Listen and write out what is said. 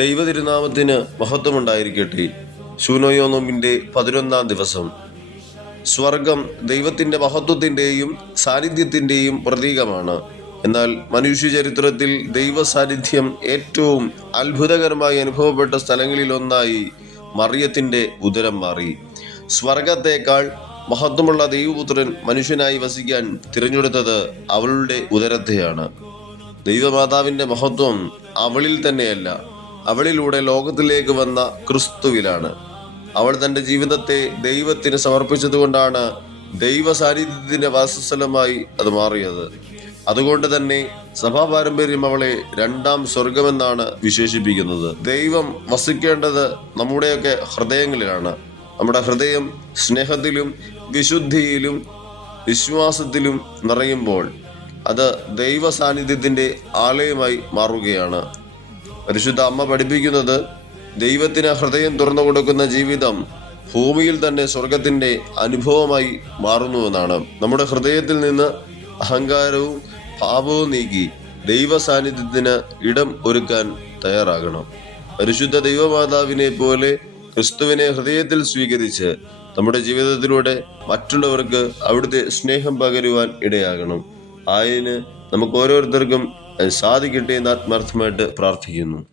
ദൈവതിരുനാമത്തിന് മഹത്വമുണ്ടായിരിക്കട്ടെ. ശൂനോയോ നോമ്പിന്റെ 11-ാം ദിവസം. സ്വർഗം ദൈവത്തിന്റെ മഹത്വത്തിന്റെയും സാന്നിധ്യത്തിന്റെയും പ്രതീകമാണ്. എന്നാൽ മനുഷ്യ ചരിത്രത്തിൽ ദൈവ സാന്നിധ്യം ഏറ്റവും അത്ഭുതകരമായി അനുഭവപ്പെട്ട സ്ഥലങ്ങളിലൊന്നായി മറിയത്തിന്റെ ഉദരം മാറി. സ്വർഗത്തേക്കാൾ മഹത്വമുള്ള ദൈവപുത്രൻ മനുഷ്യനായി വസിക്കാൻ തിരഞ്ഞെടുത്തത് അവളുടെ ഉദരത്തെയാണ്. ദൈവമാതാവിന്റെ മഹത്വം അവളിൽ തന്നെയല്ല, അവളിലൂടെ ലോകത്തിലേക്ക് വന്ന ക്രിസ്തുവിലാണ്. അവൾ തന്റെ ജീവിതത്തെ ദൈവത്തിന് സമർപ്പിച്ചതുകൊണ്ടാണ് ദൈവ സാന്നിധ്യത്തിന്റെ വാസസ്ഥലമായി അത് മാറിയത്. അതുകൊണ്ട് തന്നെ സഭാ പാരമ്പര്യം അവളെ രണ്ടാം സ്വർഗമെന്നാണ് വിശേഷിപ്പിക്കുന്നത്. ദൈവം വസിക്കേണ്ടത് നമ്മുടെയൊക്കെ ഹൃദയങ്ങളിലാണ്. നമ്മുടെ ഹൃദയം സ്നേഹത്തിലും വിശുദ്ധിയിലും വിശ്വാസത്തിലും നിറയുമ്പോൾ അത് ദൈവ സാന്നിധ്യത്തിന്റെ ആലയമായി മാറുകയാണ്. പരിശുദ്ധ അമ്മ പഠിപ്പിക്കുന്നത് ദൈവത്തിന് ഹൃദയം തുറന്നു കൊടുക്കുന്ന ജീവിതം ഭൂമിയിൽ തന്നെ സ്വർഗത്തിന്റെ അനുഭവമായി മാറുന്നുവെന്നാണ്. നമ്മുടെ ഹൃദയത്തിൽ നിന്ന് അഹങ്കാരവും പാപവും നീക്കി ദൈവ സാന്നിധ്യത്തിന് ഇടം ഒരുക്കാൻ തയ്യാറാകണം. പരിശുദ്ധ ദൈവമാതാവിനെ പോലെ ക്രിസ്തുവിനെ ഹൃദയത്തിൽ സ്വീകരിച്ച് നമ്മുടെ ജീവിതത്തിലൂടെ മറ്റുള്ളവർക്ക് അവിടുത്തെ സ്നേഹം പകരുവാൻ ഇടയാകണം. ആയതിന് നമുക്ക് ഓരോരുത്തർക്കും സാധിക്കട്ടെ എന്ന് ആത്മാർത്ഥമായിട്ട് പ്രാർത്ഥിക്കുന്നു.